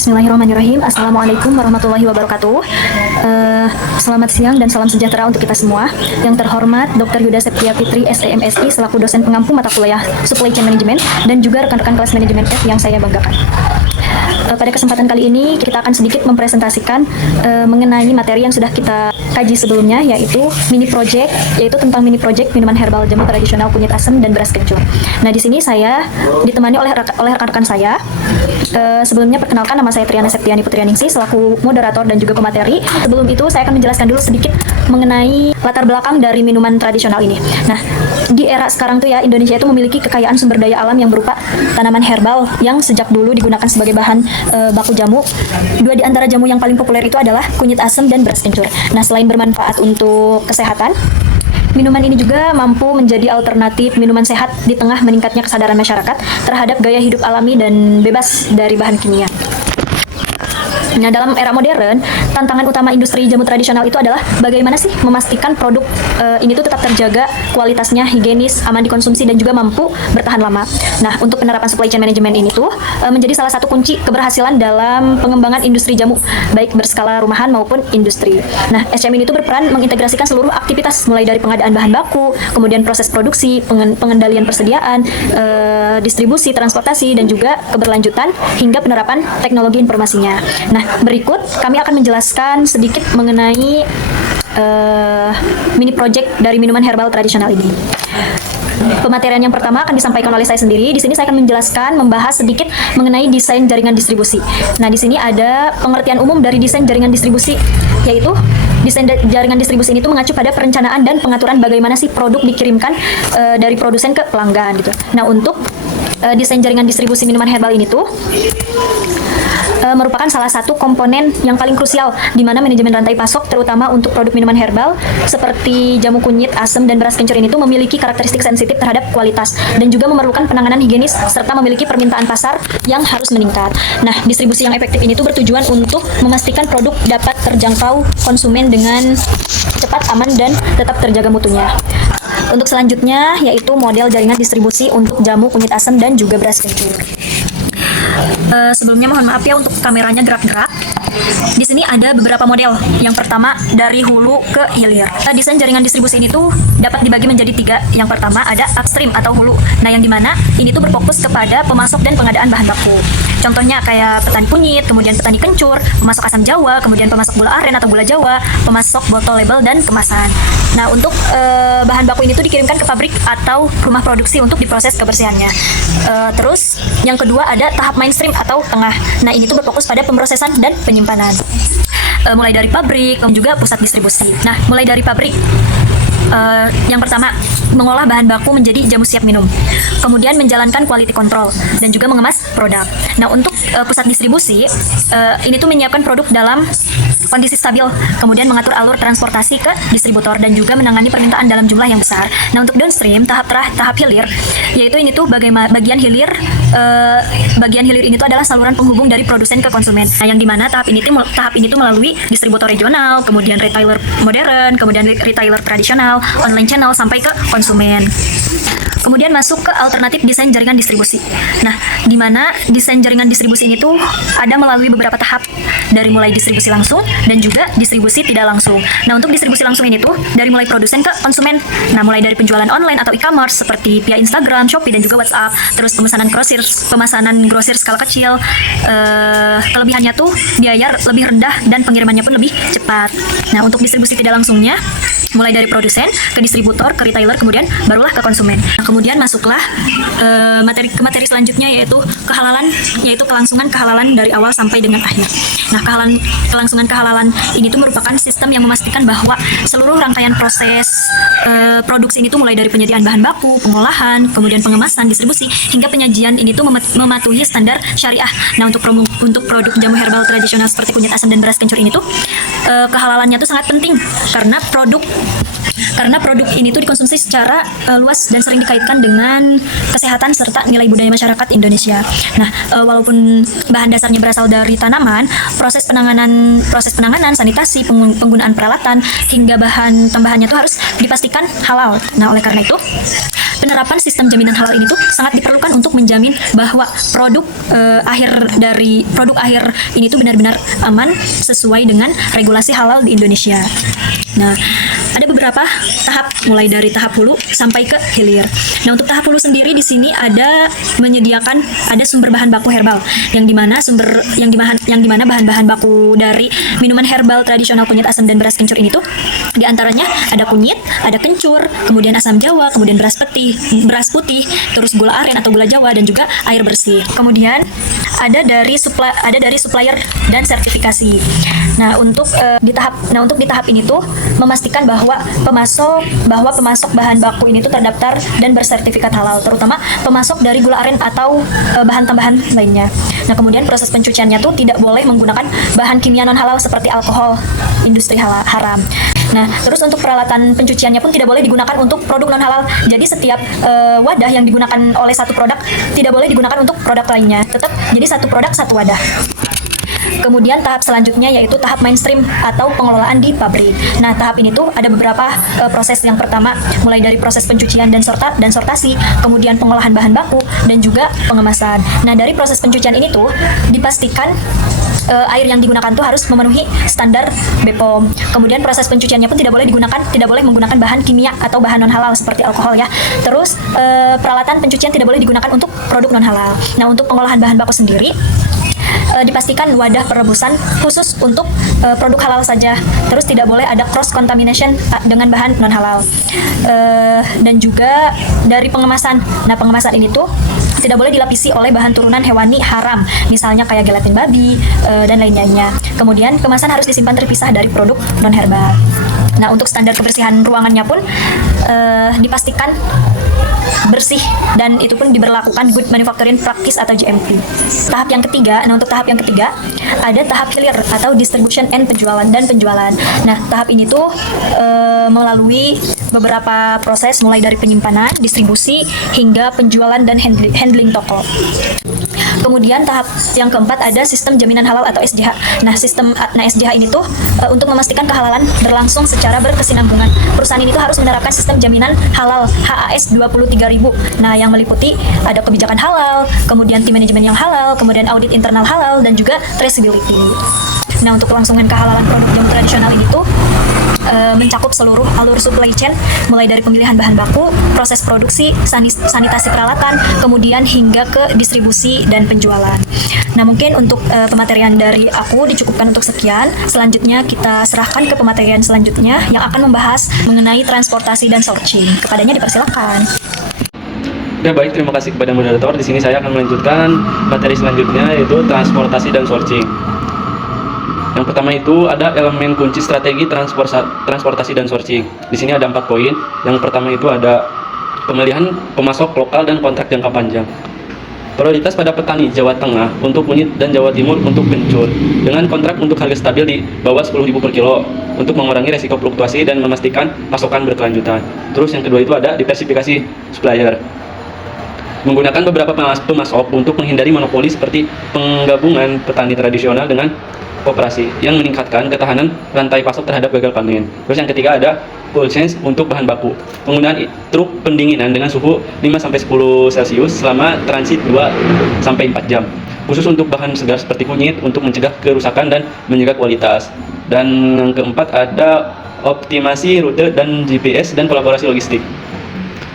Bismillahirrahmanirrahim. Assalamualaikum warahmatullahi wabarakatuh. Selamat siang dan salam sejahtera untuk kita semua. Yang terhormat Dr. Yuda Septia Fitri, SEMSI, selaku dosen pengampu mata kuliah Supply Chain Management, dan juga rekan-rekan kelas manajemen F yang saya banggakan. Pada kesempatan kali ini kita akan sedikit mempresentasikan mengenai materi yang sudah kita kaji sebelumnya, yaitu tentang mini project minuman herbal jamu tradisional kunyit asam dan beras kencur. Nah, di sini saya ditemani oleh rekan-rekan saya. Sebelumnya perkenalkan, nama saya Triana Septiani Putrianingsih selaku moderator dan juga pemateri. Sebelum itu saya akan menjelaskan dulu sedikit mengenai latar belakang dari minuman tradisional ini. Nah, di era sekarang tuh ya, Indonesia itu memiliki kekayaan sumber daya alam yang berupa tanaman herbal yang sejak dulu digunakan sebagai bahan baku jamu. Dua di antara jamu yang paling populer itu adalah kunyit asam dan beras kencur. Nah, selain bermanfaat untuk kesehatan, minuman ini juga mampu menjadi alternatif minuman sehat di tengah meningkatnya kesadaran masyarakat terhadap gaya hidup alami dan bebas dari bahan kimia. Nah, dalam era modern, tantangan utama industri jamu tradisional itu adalah bagaimana sih memastikan produk ini tuh tetap terjaga kualitasnya, higienis, aman dikonsumsi, dan juga mampu bertahan lama. Nah, untuk penerapan supply chain management ini tuh menjadi salah satu kunci keberhasilan dalam pengembangan industri jamu, baik berskala rumahan maupun industri. Nah, SCM ini tuh berperan mengintegrasikan seluruh aktivitas, mulai dari pengadaan bahan baku, kemudian proses produksi, pengendalian persediaan, distribusi, transportasi, dan juga keberlanjutan hingga penerapan teknologi informasinya. Nah, berikut kami akan menjelaskan sedikit mengenai mini project dari minuman herbal tradisional ini. Pematerian yang pertama akan disampaikan oleh saya sendiri. Di sini saya akan membahas sedikit mengenai desain jaringan distribusi. Nah, di sini ada pengertian umum dari desain jaringan distribusi, yaitu desain jaringan distribusi ini tuh mengacu pada perencanaan dan pengaturan bagaimana sih produk dikirimkan dari produsen ke pelanggan gitu. Nah, untuk desain jaringan distribusi minuman herbal ini tuh merupakan salah satu komponen yang paling krusial di mana manajemen rantai pasok, terutama untuk produk minuman herbal seperti jamu kunyit, asam, dan beras kencur ini tuh memiliki karakteristik sensitif terhadap kualitas dan juga memerlukan penanganan higienis serta memiliki permintaan pasar yang harus meningkat. Nah, distribusi yang efektif ini tuh bertujuan untuk memastikan produk dapat terjangkau konsumen dengan cepat, aman, dan tetap terjaga mutunya. Untuk selanjutnya yaitu model jaringan distribusi untuk jamu kunyit asam dan juga beras kencur. Sebelumnya mohon maaf ya untuk kameranya gerak-gerak. Di sini ada beberapa model. Yang pertama dari hulu ke hilir. Desain jaringan distribusi ini tuh dapat dibagi menjadi 3. Yang pertama ada upstream atau hulu. Nah, yang dimana ini tuh berfokus kepada pemasok dan pengadaan bahan baku. Contohnya kayak petani kunyit, kemudian petani kencur, pemasok asam jawa, kemudian pemasok gula aren atau gula jawa, pemasok botol label dan kemasan. Nah, untuk bahan baku ini tuh dikirimkan ke pabrik atau rumah produksi untuk diproses kebersihannya. Terus yang kedua ada tahap mainstream atau tengah. Nah, ini tuh berfokus pada pemrosesan dan penyimpanan. Mulai dari pabrik dan juga pusat distribusi. Nah, mulai dari pabrik, yang pertama mengolah bahan baku menjadi jamu siap minum, kemudian menjalankan quality control dan juga mengemas produk. Nah, untuk pusat distribusi ini tuh menyiapkan produk dalam kondisi stabil, kemudian mengatur alur transportasi ke distributor dan juga menangani permintaan dalam jumlah yang besar. Nah, untuk downstream tahap hilir, yaitu ini tuh bagian hilir ini tuh adalah saluran penghubung dari produsen ke konsumen. Nah, yang dimana tahap ini tuh melalui distributor regional, kemudian retailer modern, kemudian retailer tradisional, online channel sampai ke konsumen. Kemudian masuk ke alternatif desain jaringan distribusi. Nah, di mana desain jaringan distribusi ini tuh ada melalui beberapa tahap, dari mulai distribusi langsung dan juga distribusi tidak langsung. Nah, untuk distribusi langsung ini tuh dari mulai produsen ke konsumen. Nah, mulai dari penjualan online atau e-commerce seperti via Instagram, Shopee, dan juga WhatsApp. Terus pemesanan grosir skala kecil. Kelebihannya tuh biaya lebih rendah dan pengirimannya pun lebih cepat. Nah, untuk distribusi tidak langsungnya mulai dari produsen ke distributor ke retailer, kemudian barulah ke konsumen. Nah, kemudian masuklah materi selanjutnya yaitu kehalalan, yaitu kelangsungan kehalalan dari awal sampai dengan akhir. Nah, kelangsungan kehalalan ini tuh merupakan sistem yang memastikan bahwa seluruh rangkaian proses produksi ini tuh mulai dari penyediaan bahan baku, pengolahan, kemudian pengemasan, distribusi hingga penyajian ini tuh mematuhi standar syariah. Nah, untuk produk jamu herbal tradisional seperti kunyit asam dan beras kencur ini tuh kehalalannya tuh sangat penting karena produk ini tuh dikonsumsi secara luas dan sering dikaitkan dengan kesehatan serta nilai budaya masyarakat Indonesia. Nah, walaupun bahan dasarnya berasal dari tanaman, proses penanganan, sanitasi, penggunaan peralatan hingga bahan tambahannya tuh harus dipastikan halal. Nah, oleh karena itu Penerapan sistem jaminan halal ini tuh sangat diperlukan untuk menjamin bahwa produk akhir ini tuh benar-benar aman sesuai dengan regulasi halal di Indonesia. Nah, ada beberapa tahap mulai dari tahap hulu sampai ke hilir. Nah, untuk tahap hulu sendiri di sini ada sumber bahan baku herbal yang dimana bahan-bahan baku dari minuman herbal tradisional kunyit asam dan beras kencur ini tuh diantaranya ada kunyit, ada kencur, kemudian asam jawa, kemudian beras putih, terus gula aren atau gula jawa dan juga air bersih. Kemudian ada dari supplier dan sertifikasi. Nah, untuk di tahap ini tuh memastikan bahwa pemasok bahan baku ini tuh terdaftar dan bersertifikat halal, terutama pemasok dari gula aren atau bahan tambahan lainnya. Nah, kemudian proses pencuciannya tuh tidak boleh menggunakan bahan kimia non halal seperti alkohol industri haram. Nah, terus untuk peralatan pencuciannya pun tidak boleh digunakan untuk produk non halal. Jadi setiap wadah yang digunakan oleh satu produk tidak boleh digunakan untuk produk lainnya. Tetap jadi satu produk satu wadah. Kemudian tahap selanjutnya yaitu tahap mainstream atau pengelolaan di pabrik. Nah, tahap ini tuh ada beberapa proses. Yang pertama mulai dari proses pencucian dan sortasi, kemudian pengolahan bahan baku dan juga pengemasan. Nah, dari proses pencucian ini tuh dipastikan air yang digunakan tuh harus memenuhi standar BPOM. Kemudian proses pencuciannya pun tidak boleh menggunakan bahan kimia atau bahan non halal seperti alkohol ya. Terus peralatan pencucian tidak boleh digunakan untuk produk non halal. Nah, untuk pengolahan bahan baku sendiri dipastikan wadah perebusan khusus untuk produk halal saja. Terus tidak boleh ada cross contamination dengan bahan non halal. Dan juga dari pengemasan. Nah, pengemasan ini tuh tidak boleh dilapisi oleh bahan turunan hewani haram, misalnya kayak gelatin babi dan lain-lainnya. Kemudian kemasan harus disimpan terpisah dari produk non herbal. Nah, untuk standar kebersihan ruangannya pun dipastikan bersih dan itu pun diberlakukan Good Manufacturing Practice atau GMP. Untuk tahap yang ketiga ada tahap hilir atau distribution and penjualan. Nah, tahap ini tuh melalui beberapa proses mulai dari penyimpanan, distribusi hingga penjualan dan handling toko. Kemudian tahap yang keempat ada sistem jaminan halal atau SJH. Nah, SJH ini tuh untuk memastikan kehalalan berlangsung secara berkesinambungan. Perusahaan ini tuh harus menerapkan sistem jaminan halal HAS 23.000. Nah, yang meliputi ada kebijakan halal, kemudian tim manajemen yang halal, kemudian audit internal halal dan juga traceability. Nah, untuk kelangsungan kehalalan produk jamu tradisional ini tuh mencakup seluruh alur supply chain mulai dari pemilihan bahan baku, proses produksi, sanitasi peralatan, kemudian hingga ke distribusi dan penjualan. Nah, mungkin untuk pematerian dari aku dicukupkan untuk sekian. Selanjutnya kita serahkan ke pematerian selanjutnya yang akan membahas mengenai transportasi dan sourcing. Kepadanya dipersilakan. Ya, baik, terima kasih kepada moderator. Di sini saya akan melanjutkan materi selanjutnya yaitu transportasi dan sourcing. Yang pertama itu ada elemen kunci strategi transportasi dan sourcing. Di sini ada 4 poin. Yang pertama itu ada pemilihan pemasok lokal dan kontrak jangka panjang. Prioritas pada petani Jawa Tengah untuk kunyit dan Jawa Timur untuk kencur dengan kontrak untuk harga stabil di bawah 10.000 per kilo untuk mengurangi resiko fluktuasi dan memastikan pasokan berkelanjutan. Terus yang kedua itu ada diversifikasi supplier. Menggunakan beberapa pemasok untuk menghindari monopoli seperti penggabungan petani tradisional dengan koperasi yang meningkatkan ketahanan rantai pasok terhadap gagal panen. Terus yang ketiga ada cold chain untuk bahan baku. Penggunaan truk pendinginan dengan suhu 5-10 Celcius selama transit 2-4 jam. Khusus untuk bahan segar seperti kunyit untuk mencegah kerusakan dan menjaga kualitas. Dan yang keempat ada optimasi rute dan GPS dan kolaborasi logistik.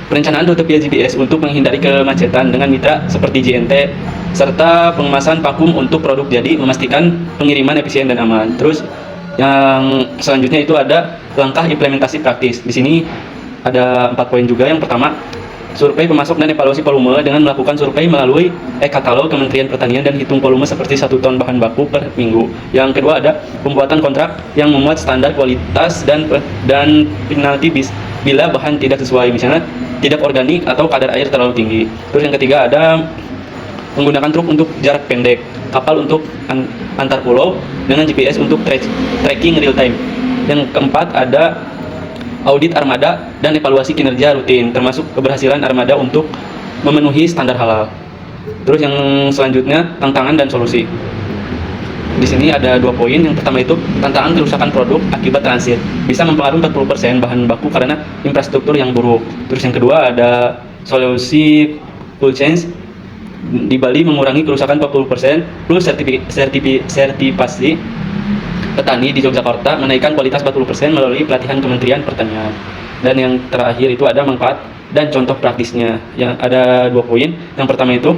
Perencanaan rute via GPS untuk menghindari kemacetan dengan mitra seperti JNT, serta pengemasan vakum untuk produk jadi memastikan pengiriman efisien dan aman. Terus yang selanjutnya itu ada langkah implementasi praktis. Di sini ada 4 poin juga. Yang pertama, survei pemasok dan evaluasi volume dengan melakukan survei melalui e-katalog Kementerian Pertanian dan hitung volume seperti 1 ton bahan baku per minggu. Yang kedua ada pembuatan kontrak yang memuat standar kualitas dan penalti bila bahan tidak sesuai, misalnya tidak organik atau kadar air terlalu tinggi. Terus yang ketiga ada menggunakan truk untuk jarak pendek, kapal untuk antar pulau dengan GPS untuk tracking real time. Yang keempat ada audit armada dan evaluasi kinerja rutin, termasuk keberhasilan armada untuk memenuhi standar halal. Terus yang selanjutnya tantangan dan solusi. Di sini ada 2 poin. Yang pertama itu tantangan kerusakan produk akibat transit bisa mempengaruhi 40% bahan baku karena infrastruktur yang buruk. Terus yang kedua ada Solusi cool change di Bali mengurangi kerusakan 40% plus sertifikasi petani di Yogyakarta menaikkan kualitas 40% melalui pelatihan Kementerian Pertanian. Dan yang terakhir itu ada manfaat dan contoh praktisnya. Yang ada 2 poin. Yang pertama itu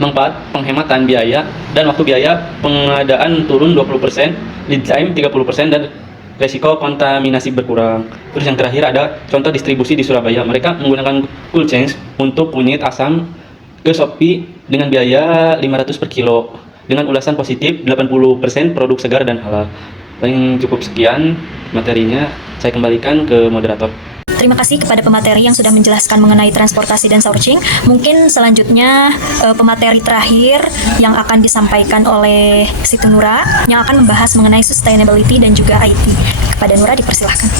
manfaat penghematan biaya dan waktu biaya pengadaan turun 20%, lead time 30% dan resiko kontaminasi berkurang. Terus yang terakhir ada contoh distribusi di Surabaya. Mereka menggunakan cool change untuk kunyit asam ke Shopee dengan biaya 500 per kilo dengan ulasan positif 80% produk segar dan halal. Paling cukup sekian materinya, saya kembalikan ke moderator. Terima kasih kepada pemateri yang sudah menjelaskan mengenai transportasi dan sourcing. Mungkin selanjutnya pemateri terakhir yang akan disampaikan oleh Situ Nura yang akan membahas mengenai sustainability dan juga IT. Kepada Nura dipersilahkan.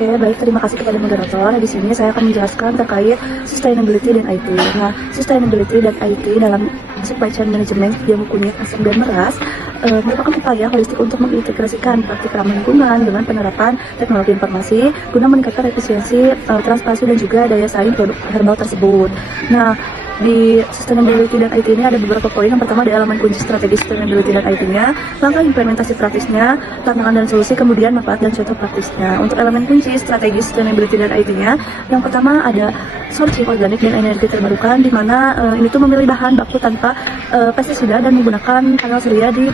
Oke, baik, terima kasih kepada moderator. Di sini saya akan menjelaskan terkait sustainability dan IT. Nah, sustainability dan IT dalam supply chain management jamu kunyit, asam, dan beras merupakan upaya holistik untuk mengintegrasikan praktik ramah lingkungan dengan penerapan teknologi informasi guna meningkatkan efisiensi, transparansi, dan juga daya saing produk herbal tersebut. Nah, di sustainability dan IT ini ada beberapa poin. Yang pertama ada elemen kunci strategi sustainability dan IT-nya, langkah implementasi praktisnya, tantangan dan solusi, kemudian manfaat dan contoh praktisnya. Untuk elemen kunci strategi sustainability dan IT-nya, yang pertama ada sourcing organik dan energi terbarukan, di mana ini tuh memilih bahan baku tanpa pestisida dan menggunakan panel surya di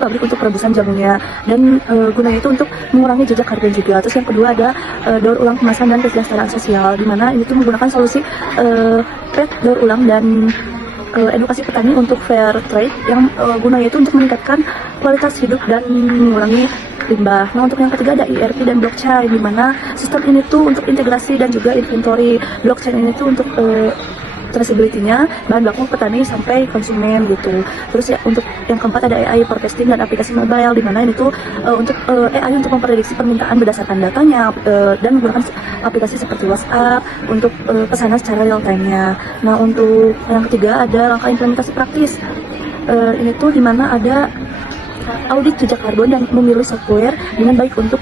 pabrik untuk perebusan jamunya, dan gunanya itu untuk mengurangi jejak karbon juga. Terus yang kedua ada daur ulang kemasan dan kesejahteraan sosial, di mana ini tuh menggunakan solusi trade daur ulang dan edukasi petani untuk fair trade yang gunanya itu untuk meningkatkan kualitas hidup dan mengurangi limbah. Nah, untuk yang ketiga ada ERP dan blockchain, di mana sistem ini tuh untuk integrasi dan juga inventory. Blockchain ini tuh untuk traceability-nya bahan baku petani sampai konsumen gitu. Terus ya untuk yang keempat ada AI forecasting dan aplikasi mobile, di mana ini tuh untuk AI untuk memprediksi permintaan berdasarkan datanya dan menggunakan aplikasi seperti WhatsApp untuk pesanan secara real time-nya. Nah, untuk yang ketiga ada langkah implementasi praktis. Ini tuh di mana ada audit jejak karbon dan memilih software dengan baik untuk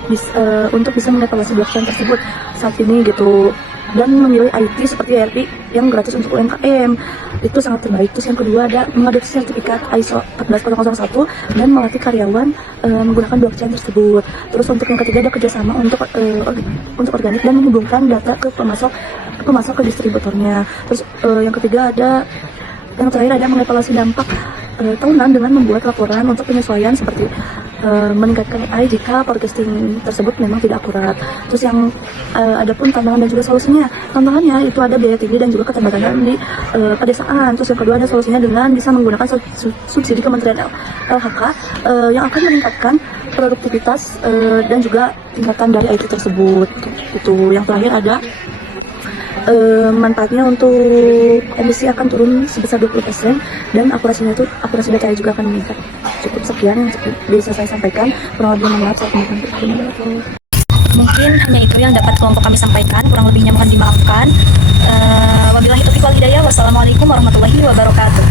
bisa mengevaluasi blockchain tersebut saat ini gitu, dan memilih IT seperti ERP yang gratis untuk UMKM itu sangat terbaik. Terus yang kedua ada mengadopsi sertifikat ISO 14001 dan melatih karyawan menggunakan blockchain tersebut. Terus untuk yang ketiga ada kerjasama untuk organik dan menghubungkan data ke pemasok ke distributornya. Terus yang terakhir ada mengevaluasi dampak tahunan dengan membuat laporan untuk penyesuaian seperti meningkatkan AI jika forecasting tersebut memang tidak akurat. Terus yang ada pun tantangan dan juga solusinya. Tantangannya itu ada biaya tinggi dan juga keterbatasan di pedesaan. Terus yang kedua ada solusinya dengan bisa menggunakan subsidi Kementerian LHK yang akan meningkatkan produktivitas dan juga tingkatan dari IT tersebut. Itu yang terakhir ada manfaatnya untuk emisi akan turun sebesar 20% dan akurasi datanya juga akan meningkat. Cukup sekian yang bisa saya sampaikan. Kurang lebih mohon maaf, saya kembalikan ke Mungkin hanya itu yang dapat kelompok kami sampaikan, kurang lebihnya mohon dimaafkan. Wabillahi taufiq wal hidayah. Wassalamualaikum warahmatullahi wabarakatuh.